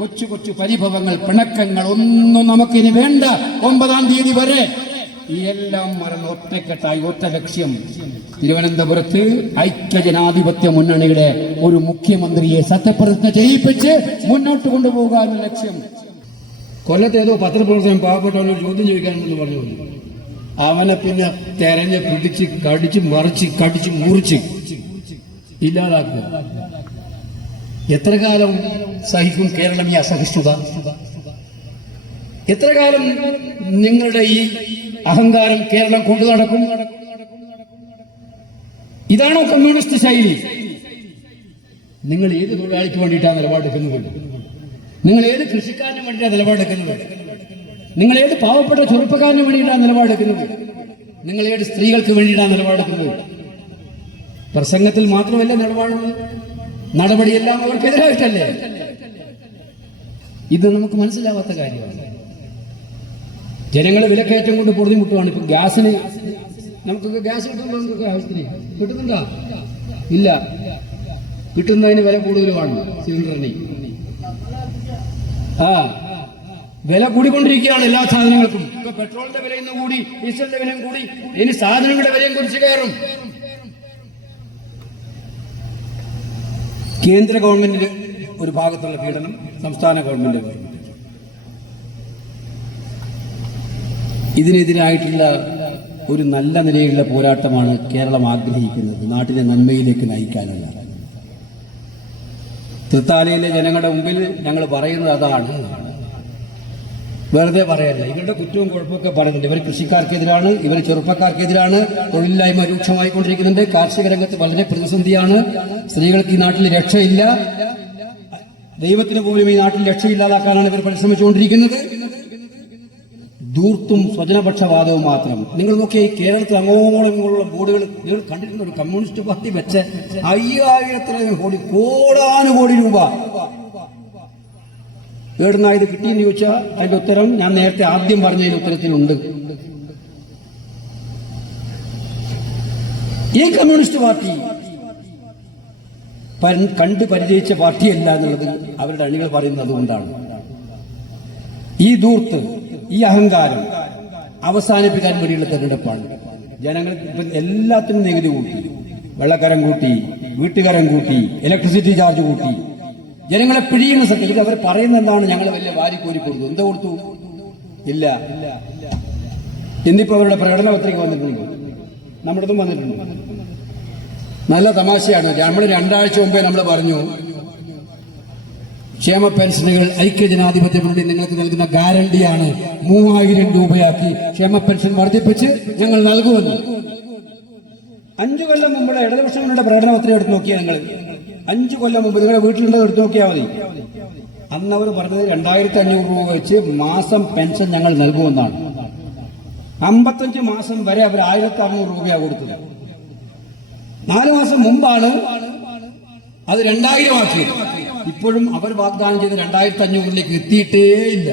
കൊച്ചു കൊച്ചു പരിഭവങ്ങൾ, പിണക്കങ്ങൾ ഒന്നും നമുക്കിനി വേണ്ട. 9-ാം തീയതി വരെ ഈ എല്ലാം മറന്ന് ഒറ്റക്കെട്ടായി ഒറ്റ ലക്ഷ്യം. തിരുവനന്തപുരത്ത് ഐക്യജനാധിപത്യ മുന്നണിയുടെ ഒരു മുഖ്യമന്ത്രിയെ സത്യപ്രതിജ്ഞ ചെയ്യിപ്പിച്ച് മുന്നോട്ട് കൊണ്ടുപോകാനുള്ള ലക്ഷ്യം. കൊല്ലത്ത് ഏതോ പത്രപ്രവർത്തനം പാവപ്പെട്ടവനോട് ചോദ്യം ചോദിക്കാനെന്ന് പറഞ്ഞു. അവനെ പിന്നെ തെരഞ്ഞ് പിടിച്ച് കടിച്ച് മറിച്ച് കടിച്ച് മുറിച്ച് ഇല്ലാതാക്കുക. എത്ര കാലം സഹിക്കും കേരളം ഈ അസഹിഷ്ണുത? എത്ര കാലം നിങ്ങളുടെ ഈ അഹങ്കാരം കേരളം കൊണ്ടു നടക്കും? ഇതാണോ കമ്മ്യൂണിസ്റ്റ് ശൈലി? നിങ്ങൾ ഏത് തൊഴിലാളിക്ക് വേണ്ടിയിട്ടാണ് നിലപാടെടുക്കുന്നത്? നിങ്ങൾ ഏത് കൃഷിക്കാരന് വേണ്ടിയിട്ടാണ് നിലപാടെടുക്കുന്നത്? നിങ്ങൾ ഏത് പാവപ്പെട്ട ചെറുപ്പക്കാരന് വേണ്ടിയിട്ടാണ് നിലപാടെടുക്കുന്നത്? നിങ്ങൾ ഏത് സ്ത്രീകൾക്ക് വേണ്ടിയിട്ടാണ് നിലപാടെടുക്കുന്നത്? പ്രസംഗത്തിൽ മാത്രമല്ല നിലപാടുള്ളത്, നടപടിയെല്ലാം അവർക്കെതിരായിട്ടല്ലേ? ഇത് നമുക്ക് മനസ്സിലാവാത്ത കാര്യമാണ്. ജനങ്ങളെ വിലക്കയറ്റം കൊണ്ട് പൊറുതിമുട്ടുവാണ്. ഇപ്പൊ ഗ്യാസിന് നമുക്കൊക്കെ ഗ്യാസ് കിട്ടുന്നുണ്ടോ? ആവശ്യത്തിന് കിട്ടുന്നുണ്ടോ? ഇല്ല. കിട്ടുന്നതിന് വില കൂടുതലുമാണ് സിലിണ്ടറിന്. വില കൂടിക്കൊണ്ടിരിക്കുകയാണ് എല്ലാ സാധനങ്ങൾക്കും. ഇപ്പൊ പെട്രോളിന്റെ വില ഇന്ന് കൂടി, ഡീസലിന്റെ വിലയും കൂടി, ഇനി സാധനങ്ങളുടെ വിലയും കുറിച്ച് കയറും. കേന്ദ്ര ഗവൺമെന്റിന് ഒരു ഭാഗത്തുള്ള പീഡനം സംസ്ഥാന ഗവൺമെന്റ്. ഇതിനെതിരായിട്ടുള്ള ഒരു നല്ല നിലയിലുള്ള പോരാട്ടമാണ് കേരളം ആഗ്രഹിക്കുന്നത്, നാട്ടിലെ നന്മയിലേക്ക് നയിക്കാനുള്ള. തൃത്താലയിലെ ജനങ്ങളുടെ മുമ്പിൽ ഞങ്ങൾ പറയുന്നത് അതാണ്, വെറുതെ പറയല്ല. ഇവരുടെ കുറ്റവും കുഴപ്പമൊക്കെ പറയുന്നുണ്ട്. ഇവർ കൃഷിക്കാർക്കെതിരാണ്, ഇവർ ചെറുപ്പക്കാർക്കെതിരാണ്, തൊഴിലില്ലായ്മ രൂക്ഷമായിക്കൊണ്ടിരിക്കുന്നുണ്ട്, കാർഷിക രംഗത്ത് വളരെ പ്രതിസന്ധിയാണ്, സ്ത്രീകൾക്ക് ഈ നാട്ടിൽ രക്ഷയില്ല, ദൈവത്തിന് പോലും ഈ നാട്ടിൽ രക്ഷയില്ലാതാക്കാനാണ് ഇവർ പരിശ്രമിച്ചുകൊണ്ടിരിക്കുന്നത്. ധൂർത്തും സ്വജനപക്ഷപാതവും മാത്രം. നിങ്ങൾ നോക്കിയാൽ ഈ കേരളത്തിൽ അങ്ങോളമുള്ള ബോർഡുകൾ നിങ്ങൾ കണ്ടിരുന്ന ഒരു കമ്മ്യൂണിസ്റ്റ് പാർട്ടി വെച്ച 5000 കോടി, കോടാനുകോടി രൂപ എവിടുന്നാ ഇത് കിട്ടിയെന്ന് ചോദിച്ചാൽ അതിന്റെ ഉത്തരം ഞാൻ നേരത്തെ ആദ്യം പറഞ്ഞതിന് ഉത്തരത്തിലുണ്ട്. ഈ കമ്മ്യൂണിസ്റ്റ് പാർട്ടി കണ്ടു പരിചയിച്ച പാർട്ടിയല്ല എന്നുള്ളത് അവരുടെ അണികൾ പറയുന്നത് അതുകൊണ്ടാണ്. ഈ ധൂർത്ത്, ഈ അഹങ്കാരം അവസാനിപ്പിക്കാൻ വേണ്ടിയുള്ള തെരഞ്ഞെടുപ്പാണ്. ജനങ്ങൾ എല്ലാത്തിനും നികുതി കൂട്ടി, വെള്ളക്കരം കൂട്ടി, വീട്ടുകരം കൂട്ടി, ഇലക്ട്രിസിറ്റി ചാർജ് കൂട്ടി, ജനങ്ങളെ പിഴിയുന്ന സത്യം. ഇത് അവർ പറയുന്നത് എന്താണ്? ഞങ്ങൾ വലിയ വാരിക്കോരി കൊടുത്തു. എന്താ കൊടുത്തു? ഇല്ല. ഇന്നിപ്പോ അവരുടെ പ്രകടന പത്രിക വന്നിട്ടുണ്ട്, നമ്മുടെതും വന്നിട്ടുണ്ട്. നല്ല തമാശയാണ്. നമ്മൾ 2 ആഴ്ച മുമ്പേ നമ്മൾ പറഞ്ഞു, ക്ഷേമ പെൻഷനുകൾ ഐക്യജനാധിപത്യ മുന്നണി നിങ്ങൾക്ക് നൽകുന്ന ഗ്യാരണ്ടിയാണ് 3000 രൂപയാക്കി ക്ഷേമ പെൻഷൻ വർദ്ധിപ്പിച്ച് ഞങ്ങൾ നൽകുമെന്ന്. 5 കൊല്ലം മുമ്പുള്ള ഇടതുപക്ഷ മുന്നണിയുടെ പ്രകടന പത്രിക എടുത്ത് നോക്കിയാൽ നിങ്ങൾ 5 കൊല്ലം മുമ്പ് നിങ്ങളുടെ വീട്ടിലുള്ളത് എടുത്തു നോക്കിയാൽ മതി. അന്ന് അവർ പറഞ്ഞത് 2500 രൂപ വെച്ച് മാസം പെൻഷൻ ഞങ്ങൾ നൽകുമെന്നാണ്. 55 മാസം വരെ അവർ 1600 രൂപയാണ് കൊടുത്തത്. 4 മാസം മുമ്പാണ് അത് 2000 ആക്കിയത്. ഇപ്പോഴും അവർ വാഗ്ദാനം ചെയ്ത് 2500 എത്തിയിട്ടേ ഇല്ല.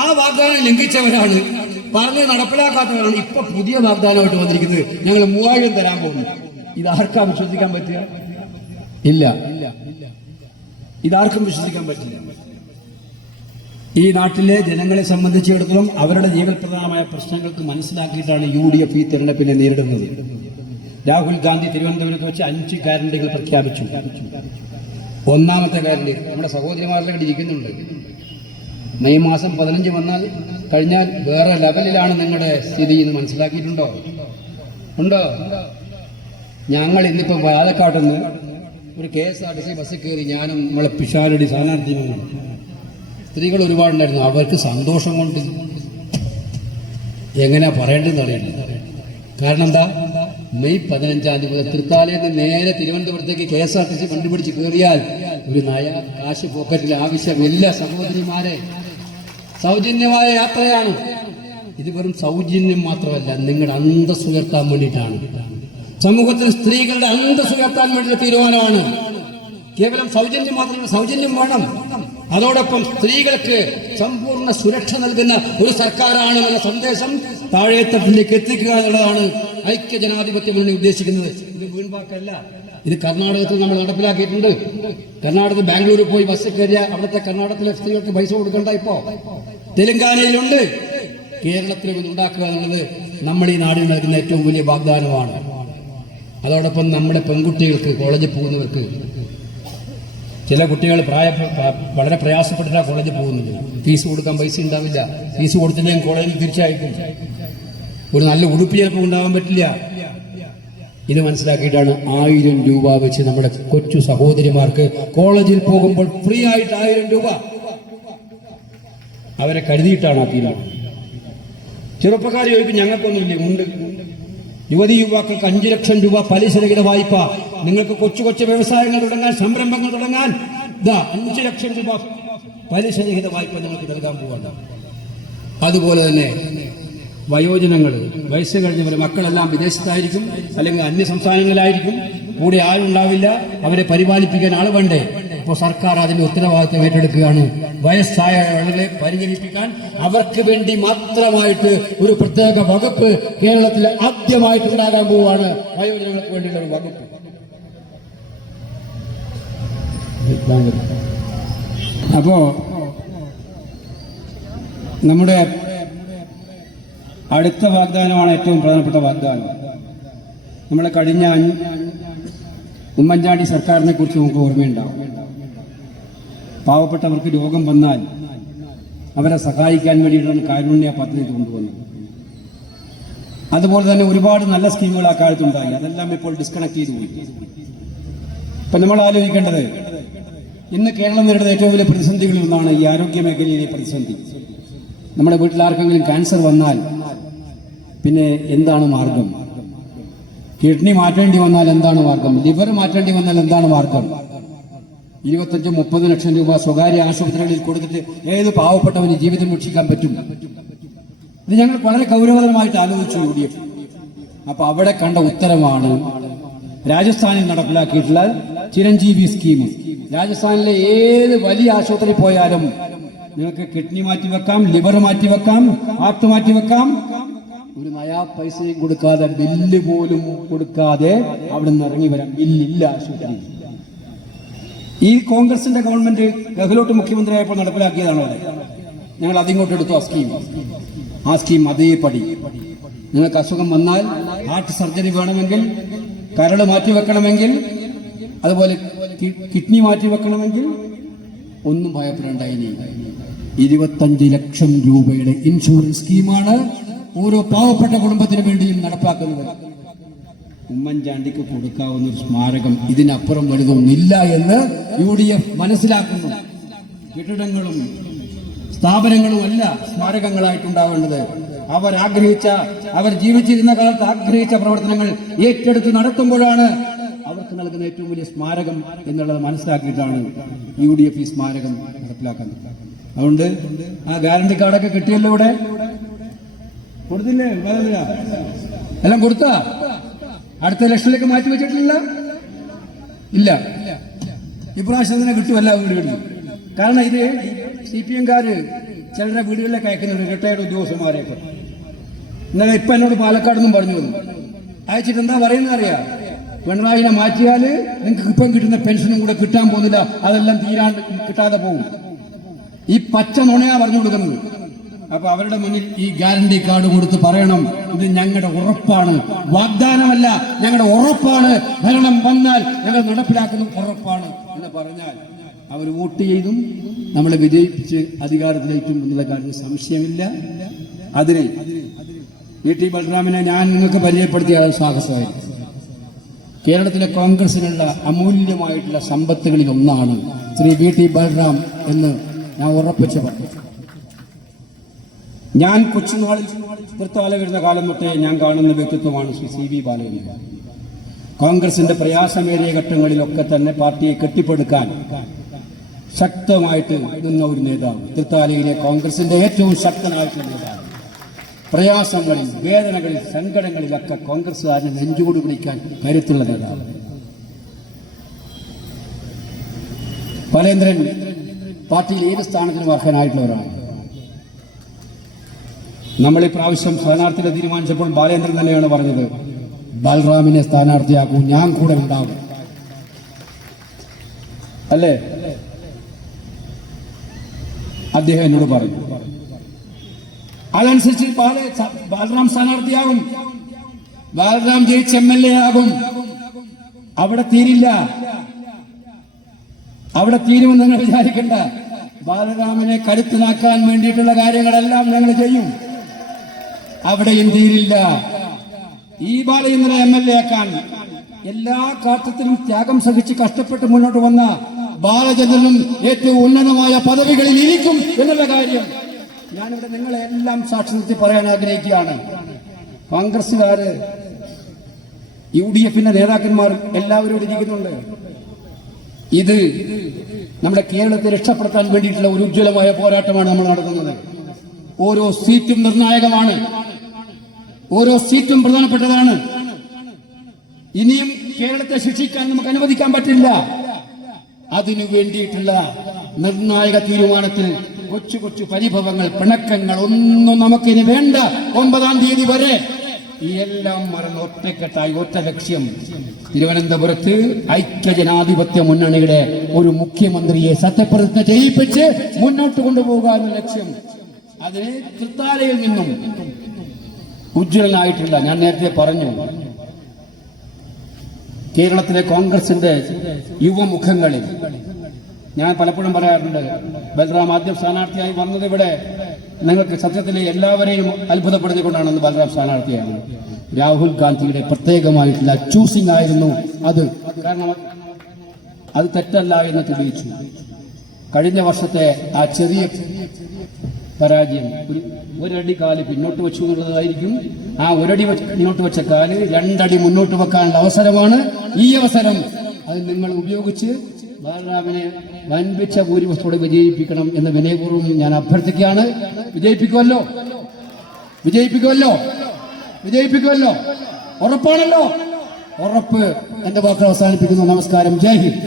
ആ വാഗ്ദാനം ലംഘിച്ചവരാണ്, പറഞ്ഞ് നടപ്പിലാക്കാത്തവരാണ് ഇപ്പൊ പുതിയ വാഗ്ദാനമായിട്ട് വന്നിരിക്കുന്നത്. ഞങ്ങൾ 3000 തരാൻ പോകുന്നു. ഇതാർക്കാ വിശ്വസിക്കാൻ പറ്റുക? ഇല്ല, ഇതാർക്കും വിശ്വസിക്കാൻ പറ്റില്ല. ഈ നാട്ടിലെ ജനങ്ങളെ സംബന്ധിച്ചിടത്തോളം അവരുടെ ജീവൽപ്രധാനമായ പ്രശ്നങ്ങൾക്ക് മനസ്സിലാക്കിയിട്ടാണ് UDF ഈ തെരഞ്ഞെടുപ്പിനെ നേരിടുന്നത്. രാഹുൽ ഗാന്ധി തിരുവനന്തപുരത്ത് വെച്ച് 5 ഗ്യാരണ്ടികൾ പ്രഖ്യാപിച്ചു. ഒന്നാമത്തെ ഗ്യാരണ്ടി നമ്മുടെ സഹോദരിമാരുടെ ഇരിക്കുന്നുണ്ട്. മെയ് മാസം 15 വന്നാൽ കഴിഞ്ഞാൽ വേറെ ലെവലിലാണ് നിങ്ങളുടെ സ്ഥിതി എന്ന് മനസ്സിലാക്കിയിട്ടുണ്ടോ? ഉണ്ടോ? ഞങ്ങൾ ഇന്നിപ്പോ പാലക്കാട്ടുനിന്ന് ഒരു KSRTC ബസ്സിൽ കയറി, ഞാനും നമ്മളെ പിഷാരടി സ്ഥാനാർത്ഥിയും. സ്ത്രീകൾ ഒരുപാടുണ്ടായിരുന്നു. അവർക്ക് സന്തോഷം കൊണ്ട് എങ്ങനെയാ പറയേണ്ടതെന്ന് അറിയില്ല. കാരണം എന്താ? മെയ് 15-ാം തീയതി മുതൽ തൃത്താലയിൽ നിന്ന് നേരെ തിരുവനന്തപുരത്തേക്ക് KSRTC കണ്ടുപിടിച്ച് കയറിയാൽ ഒരു നയ കാശ് പോക്കറ്റിൽ ആവശ്യമില്ല. സഹോദരിമാരെ, സൗജന്യമായ യാത്രയാണ്. ഇത് വെറും സൗജന്യം മാത്രമല്ല, നിങ്ങളുടെ അന്തസ്സ് ഉയർത്താൻ വേണ്ടിയിട്ടാണ്. സമൂഹത്തിൽ സ്ത്രീകളുടെ അന്തസ്സ് ഉയർത്താൻ വേണ്ടിയുള്ള തീരുമാനമാണ്. കേവലം സൗജന്യം മാത്രമല്ല, സൗജന്യം വേണം. അതോടൊപ്പം സ്ത്രീകൾക്ക് സമ്പൂർണ്ണ സുരക്ഷ നൽകുന്ന ഒരു സർക്കാരാണ് എന്ന സന്ദേശം താഴെത്തട്ടിലേക്ക് എത്തിക്കുക എന്നുള്ളതാണ് ഐക്യജനാധിപത്യ മുന്നണി ഉദ്ദേശിക്കുന്നത്. ഇത് വീൺവാക്കല്ല. ഇത് കർണാടകത്തിൽ നമ്മൾ നടപ്പിലാക്കിയിട്ടുണ്ട്. കർണാടകത്തിൽ ബാംഗ്ലൂരിൽ പോയി ബസ് കയറിയ അവിടുത്തെ കർണാടകത്തിലെ സ്ത്രീകൾക്ക് പൈസ കൊടുക്കണ്ട. ഇപ്പോ തെലങ്കാനയിലുണ്ട്. കേരളത്തിൽ ഇത് ഉണ്ടാക്കുക എന്നുള്ളത് നമ്മൾ ഈ നാടിന് നൽകുന്ന ഏറ്റവും വലിയ വാഗ്ദാനമാണ്. അതോടൊപ്പം നമ്മുടെ പെൺകുട്ടികൾക്ക് കോളേജിൽ പോകുന്നവർക്ക്, ചില കുട്ടികൾ വളരെ പ്രയാസപ്പെട്ടിട്ടാണ് കോളേജിൽ പോകുന്നത്. ഫീസ് കൊടുക്കാൻ പൈസ ഉണ്ടാവില്ല. ഫീസ് കൊടുത്തില്ലെങ്കിൽ കോളേജിൽ തിരിച്ചയക്കും. ഒരു നല്ല ഉടുപ്പ് ചിലപ്പോൾ ഉണ്ടാകാൻ പറ്റില്ല. ഇത് മനസ്സിലാക്കിയിട്ടാണ് 1000 രൂപ വെച്ച് നമ്മുടെ കൊച്ചു സഹോദരിമാർക്ക് കോളേജിൽ പോകുമ്പോൾ ഫ്രീ ആയിട്ട് 1000 രൂപ അവരെ കരുതിയിട്ടാണ് ആ തീരുമാനം. ചെറുപ്പക്കാർ ചോദിക്കും, ഞങ്ങൾക്കൊന്നുമില്ല. ഉണ്ട്. യുവതി യുവാക്കൾക്ക് 5 ലക്ഷം രൂപ പലിശരഹിത വായ്പ. നിങ്ങൾക്ക് കൊച്ചു കൊച്ചു വ്യവസായങ്ങൾ തുടങ്ങാൻ, സംരംഭങ്ങൾ തുടങ്ങാൻ 5 ലക്ഷം രൂപ പലിശരഹിത വായ്പ നിങ്ങൾക്ക് നൽകാൻ പോകണ്ട. അതുപോലെ തന്നെ വയോജനങ്ങൾ, വയസ്സ് കഴിഞ്ഞവർ, മക്കളെല്ലാം വിദേശത്തായിരിക്കും, അല്ലെങ്കിൽ അന്യ സംസ്ഥാനങ്ങളിലായിരിക്കും. കൂടെ ആരുണ്ടാവില്ല. അവരെ പരിപാലിപ്പിക്കാൻ ആൾ വേണ്ടേ? ഇപ്പോൾ സർക്കാർ അതിന്റെ ഉത്തരവാദിത്വം ഏറ്റെടുക്കുകയാണ്. വയസ്സായ ആളുകളെ പരിചരിപ്പിക്കാൻ അവർക്ക് വേണ്ടി മാത്രമായിട്ട് ഒരു പ്രത്യേക വകുപ്പ് കേരളത്തിൽ ആദ്യമായിട്ട് ഉണ്ടാകാൻ പോവുകയാണ്. വയോജനങ്ങൾക്ക് വേണ്ടിയുള്ള ഒരു വകുപ്പ്. അപ്പോ നമ്മുടെ അടുത്ത വാഗ്ദാനമാണ് ഏറ്റവും പ്രധാനപ്പെട്ട വാഗ്ദാനം. നമ്മളെ കഴിഞ്ഞ ഉമ്മൻചാണ്ടി സർക്കാരിനെ കുറിച്ച് നമുക്ക് ഓർമ്മയുണ്ടാവും. പാവപ്പെട്ടവർക്ക് രോഗം വന്നാൽ അവരെ സഹായിക്കാൻ വേണ്ടിയിട്ടാണ് കാരുണ്യ പദ്ധതി കൊണ്ടുവന്നത്. അതുപോലെ തന്നെ ഒരുപാട് നല്ല സ്കീമുകൾ ആ കാലത്തുണ്ടായി. അതെല്ലാം ഇപ്പോൾ ഡിസ്കണക്ട് ചെയ്തു പോയി. ഇപ്പം നമ്മൾ ആലോചിക്കേണ്ടത്, ഇന്ന് കേരളം നേരിടുന്ന ഏറ്റവും വലിയ പ്രതിസന്ധികളിൽ ഒന്നാണ് ഈ ആരോഗ്യ മേഖലയിലെ പ്രതിസന്ധി. നമ്മുടെ വീട്ടിൽ ആർക്കെങ്കിലും ക്യാൻസർ വന്നാൽ പിന്നെ എന്താണ് മാർഗം? കിഡ്നി മാറ്റേണ്ടി വന്നാൽ എന്താണ് മാർഗം? ലിവർ മാറ്റേണ്ടി വന്നാൽ എന്താണ് മാർഗം? 25-30 ലക്ഷം രൂപ സ്വകാര്യ ആശുപത്രികളിൽ കൊടുത്തിട്ട് ഏത് പാവപ്പെട്ടവന് ജീവിതം രക്ഷിക്കാൻ പറ്റും? ഇത് ഞങ്ങൾ വളരെ ഗൗരവതരമായിട്ട് ആലോചിച്ചു UDF. അപ്പൊ അവിടെ കണ്ട ഉത്തരമാണ് രാജസ്ഥാനിൽ നടപ്പിലാക്കിയിട്ടുള്ള ചിരഞ്ജീവി സ്കീം. രാജസ്ഥാനിലെ ഏത് വലിയ ആശുപത്രി പോയാലും നിങ്ങൾക്ക് കിഡ്നി മാറ്റിവെക്കാം, ലിവർ മാറ്റിവെക്കാം, ഹാർട്ട് മാറ്റിവെക്കാം. ഒരു നയാ പൈസയും കൊടുക്കാതെ, ബില്ല് പോലും കൊടുക്കാതെ അവിടെ നിന്ന് ഇറങ്ങി വരാം. ബില്ലില്ല ആശുപത്രി. ഈ കോൺഗ്രസിന്റെ ഗവൺമെന്റ് ഗെഹ്ലോട്ട് മുഖ്യമന്ത്രിയായപ്പോൾ നടപ്പിലാക്കിയതാണ് അവിടെ. ഞങ്ങൾ അതിങ്ങോട്ട് എടുത്തു ആ സ്കീം അതേപടി. നിങ്ങൾക്ക് അസുഖം വന്നാൽ, ഹാർട്ട് സർജറി വേണമെങ്കിൽ, കരൾ മാറ്റിവെക്കണമെങ്കിൽ, അതുപോലെ കിഡ്നി മാറ്റിവെക്കണമെങ്കിൽ ഒന്നും ഭയപ്പെടേണ്ട. ഇനി 25 ലക്ഷം രൂപയുടെ ഇൻഷുറൻസ് സ്കീമാണ് ഓരോ പാവപ്പെട്ട കുടുംബത്തിന് വേണ്ടിയും നടപ്പാക്കുന്നത്. ഉമ്മൻചാണ്ടിക്ക് കൊടുക്കാവുന്ന ഒരു സ്മാരകം ഇതിനപ്പുറം വലുതൊന്നില്ല എന്ന് UDF മനസ്സിലാക്കുന്നു. കെട്ടിടങ്ങളും സ്ഥാപനങ്ങളും അല്ല സ്മാരകങ്ങളായിട്ടുണ്ടാവേണ്ടത്. അവർ ജീവിച്ചിരുന്ന കാലത്ത് ആഗ്രഹിച്ച പ്രവർത്തനങ്ങൾ ഏറ്റെടുത്ത് നടത്തുമ്പോഴാണ് അവർക്ക് നൽകുന്ന ഏറ്റവും വലിയ സ്മാരകം എന്നുള്ളത് മനസ്സിലാക്കിയിട്ടാണ് UDF ഈ സ്മാരകം നടപ്പിലാക്കുന്നത്. അതുകൊണ്ട് ആ ഗ്യാരണ്ടി കാർഡൊക്കെ കിട്ടിയല്ലോ. ഇവിടെ കൊടുത്തില്ലേ? എല്ലാം കൊടുത്താ? അടുത്ത ഇലക്ഷനിലേക്ക് മാറ്റി വെച്ചിട്ടില്ല. ഇല്ല, ഇപ്രാവശ്യം തന്നെ കിട്ടുമല്ല വീടുകളിൽ. കാരണം ഇത് CPM-കാര് ചിലരുടെ വീടുകളിലേക്ക് അയക്കുന്നുണ്ട്, റിട്ടയർഡ് ഉദ്യോഗസ്ഥന്മാരെയൊക്കെ. ഇന്നലെ ഇപ്പൊ എന്നോട് പാലക്കാട് നിന്നും പറഞ്ഞു വന്നു. അയച്ചിട്ട് എന്താ പറയുന്നത് അറിയാം? പിണറായിനെ മാറ്റിയാൽ നിങ്ങൾക്ക് ഇപ്പം കിട്ടുന്ന പെൻഷനും കൂടെ കിട്ടാൻ പോകുന്നില്ല, അതെല്ലാം കിട്ടാതെ പോകും. ഈ പച്ച നുണയാ പറഞ്ഞു കൊടുക്കുന്നത്. അപ്പൊ അവരുടെ മുന്നിൽ ഈ ഗ്യാരണ്ടി കാർഡ് കൊടുത്ത് പറയണം, ഇത് ഞങ്ങളുടെ ഉറപ്പാണ്, വാഗ്ദാനമല്ല, ഞങ്ങളുടെ ഉറപ്പാണ്, ഭരണം വന്നാൽ ഞങ്ങൾ നടപ്പിലാക്കുന്ന ഉറപ്പാണ് എന്ന് പറഞ്ഞാൽ അവർ വോട്ട് ചെയ്തും നമ്മളെ വിജയിപ്പിച്ച് അധികാരത്തിലേക്കും എന്നുള്ള കാര്യത്തിൽ സംശയമില്ല. അതിനെ VT ബൽറാമിനെ ഞാൻ നിങ്ങൾക്ക് പരിചയപ്പെടുത്തിയ സാഹസമായിരിക്കും. കേരളത്തിലെ കോൺഗ്രസിനുള്ള അമൂല്യമായിട്ടുള്ള സമ്പത്തുകളിൽ ഒന്നാണ് ശ്രീ VT ബൽറാം എന്ന് ഞാൻ ഉറപ്പിച്ച് പറഞ്ഞു. ഞാൻ കൊച്ചുനാളിൽ തൃത്താല വരുന്ന കാലം തൊട്ടേ ഞാൻ കാണുന്ന വ്യക്തിത്വമാണ് ശ്രീ CV ബാലഗോപാൽ. കോൺഗ്രസിന്റെ പ്രയാസമേറിയ ഘട്ടങ്ങളിലൊക്കെ തന്നെ പാർട്ടിയെ കെട്ടിപ്പടുക്കാൻ ശക്തമായിട്ട് നിന്ന ഒരു നേതാവ്, തൃത്താലയിലെ കോൺഗ്രസിന്റെ ഏറ്റവും ശക്തനായിട്ടുള്ള നേതാവ്. പ്രയാസങ്ങളിൽ, വേദനകളിൽ, സങ്കടങ്ങളിലൊക്കെ കോൺഗ്രസ്സുകാരനെ നെഞ്ചുകൊടു പിടിക്കാൻ കരുത്തുള്ള നേതാവ്. ബാലേന്ദ്രൻ പാർട്ടിയിൽ ഏത് സ്ഥാനത്തിനും അർഹനായിട്ടുള്ളവരാണ്. നമ്മൾ ഈ പ്രാവശ്യം സ്ഥാനാർത്ഥിയെ തീരുമാനിച്ചപ്പോൾ ബാലേന്ദ്രൻ തന്നെയാണ് പറഞ്ഞത്, ബൽറാമിനെ സ്ഥാനാർത്ഥിയാക്കൂ, ഞാൻ കൂടെ ഉണ്ടാകും. അല്ലേ? അദ്ദേഹം എന്നോട് പറഞ്ഞു. അതനുസരിച്ച് ബാലറാം സ്ഥാനാർത്ഥിയാകും, ബാലറാം ജയിച്ച് MLA ആകും. അവിടെ തീരില്ല, അവിടെ തീരുമെന്ന് നിങ്ങൾ വിചാരിക്കണ്ട. ബാലറാമിനെ കരുത്തനാക്കാൻ വേണ്ടിയിട്ടുള്ള കാര്യങ്ങളെല്ലാം ഞങ്ങൾ ചെയ്യും. അവിടെയും തീരില്ല. ഈ ബാലചന്ദ്രനെ MLA ആക്കാൻ എല്ലാ കാലത്തിലും ത്യാഗം സഹിച്ച് കഷ്ടപ്പെട്ട് മുന്നോട്ട് വന്ന ബാലചന്ദ്രനും ഏറ്റവും ഉന്നതമായ പദവികളിൽ ഇരിക്കും എന്നുള്ള കാര്യം ഞാനിവിടെ നിങ്ങളെ എല്ലാം സാക്ഷി നിർത്തി പറയാൻ ആഗ്രഹിക്കുകയാണ്. കോൺഗ്രസുകാര്, UDFന്റെ നേതാക്കന്മാർ എല്ലാവരും ഇരിക്കുന്നുണ്ട്. ഇത് നമ്മുടെ കേരളത്തെ രക്ഷപ്പെടുത്താൻ വേണ്ടിയിട്ടുള്ള ഒരു ഉജ്ജ്വലമായ പോരാട്ടമാണ് നമ്മൾ നടത്തുന്നത്. ഓരോ സീറ്റും നിർണായകമാണ്, ഓരോ സീറ്റും പ്രധാനപ്പെട്ടതാണ്. ഇനിയും കേരളത്തെ ശിക്ഷിക്കാൻ നമുക്ക് അനുവദിക്കാൻ പറ്റില്ല. അതിനു വേണ്ടിയിട്ടുള്ള നിർണായക തീരുമാനത്തിൽ കൊച്ചു കൊച്ചു പരിഭവങ്ങൾ, പിണക്കങ്ങൾ ഒന്നും നമുക്കിനി വേണ്ട. 9-ാം തീയതി വരെ ഈ എല്ലാം മറന്ന് ഒറ്റക്കെട്ടായി ഒറ്റ ലക്ഷ്യം, തിരുവനന്തപുരത്ത് ഐക്യജനാധിപത്യ മുന്നണിയുടെ ഒരു മുഖ്യമന്ത്രിയെ സത്യപ്രതിജ്ഞ ചെയ്യിപ്പിച്ച് മുന്നോട്ട് കൊണ്ടുപോകുക എന്ന ലക്ഷ്യം. അതിന് തൃത്താലയിൽ നിന്നും ഉജ്ജ്വലനായിട്ടുള്ള, ഞാൻ നേരത്തെ പറഞ്ഞു, കേരളത്തിലെ കോൺഗ്രസിന്റെ യുവമുഖങ്ങളിൽ ഞാൻ പലപ്പോഴും പറയാറുണ്ട്, ബൽറാം ആദ്യം സ്ഥാനാർത്ഥിയായി വന്നത് ഇവിടെ നിങ്ങൾക്ക് സത്യത്തിലെ എല്ലാവരെയും അത്ഭുതപ്പെടുത്തിക്കൊണ്ടാണ് ബൽറാം സ്ഥാനാർത്ഥിയാണ്. രാഹുൽ ഗാന്ധിയുടെ പ്രത്യേകമായിട്ടുള്ള ചൂസിംഗ് ആയിരുന്നു അത്. കാരണം അത് തെറ്റല്ല എന്ന് തെളിയിച്ചു. കഴിഞ്ഞ വർഷത്തെ ആ ചെറിയ പരാജയം, ഒരടി കാല് പിന്നോട്ട് വെച്ചു എന്നുള്ളതായിരിക്കും. ആ ഒരടി മുന്നോട്ട് വെച്ച കാല് 2 അടി മുന്നോട്ട് വെക്കാനുള്ള അവസരമാണ്. ഈ അവസരം അത് നിങ്ങൾ ഉപയോഗിച്ച് ബാലറാമിനെ വൻപിച്ച ഭൂരിപക്ഷത്തോടെ വിജയിപ്പിക്കണം എന്ന് വിനയപൂർവ്വം ഞാൻ അഭ്യർത്ഥിക്കുകയാണ്. വിജയിപ്പിക്കുമല്ലോ, വിജയിപ്പിക്കുമല്ലോ, വിജയിപ്പിക്കുമല്ലോ, ഉറപ്പാണല്ലോ? ഉറപ്പ്. എന്റെ വാക്ക് അവസാനിപ്പിക്കുന്നു. നമസ്കാരം. ജയ് ഹിന്ദ്.